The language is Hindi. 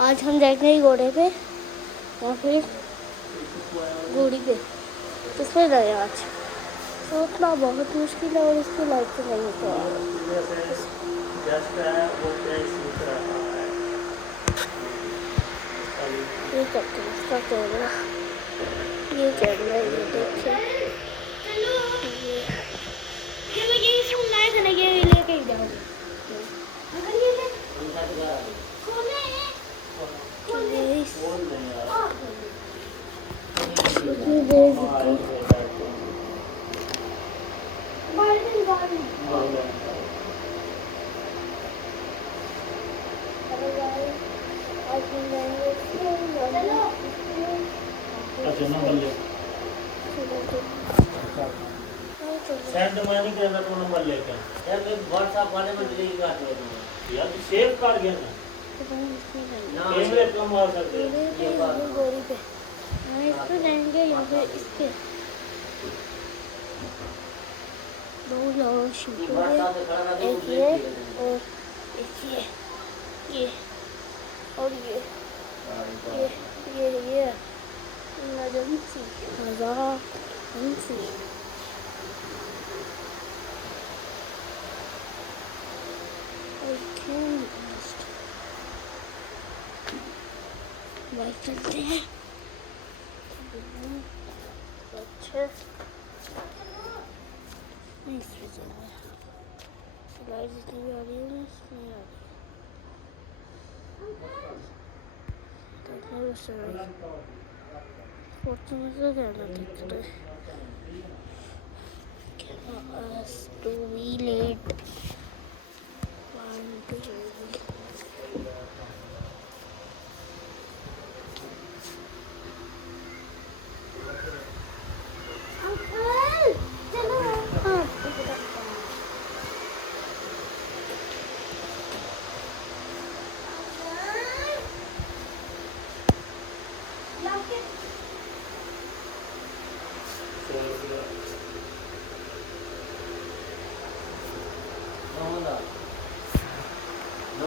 आज हम जाएंगे घोड़े पे या फिर घोड़ी पे, किसमें जाए आज सोचना बहुत मुश्किल है और इसकी लाइफ तो नहीं तो ये करते हैं इसका कैमरा, ये कैमरा, ये देखिए ये मैं यही सुनना है ना, ये लेके ही जाओ अच्छा नंबर ले सेंड मनी के अंदर तो नंबर लेके यार मैं व्हाट्सएप वाले में डिलीट कर दो यार तो सेव कर गया ना कैमरे कम आ सकते हैं ये बात गोरी पे हम इस पे जाएंगे या फिर इसके बहुत ज़्यादा शुक्रिया। एक ये और एक ये और ये इमरजेंसी बाइक चलते हैं अच्छा नहीं इसमें चलना है, लाइट जितनी भी आ रही है ना इसमें आ रही है फोटो में से कहना दिख रहा है टू बी लेट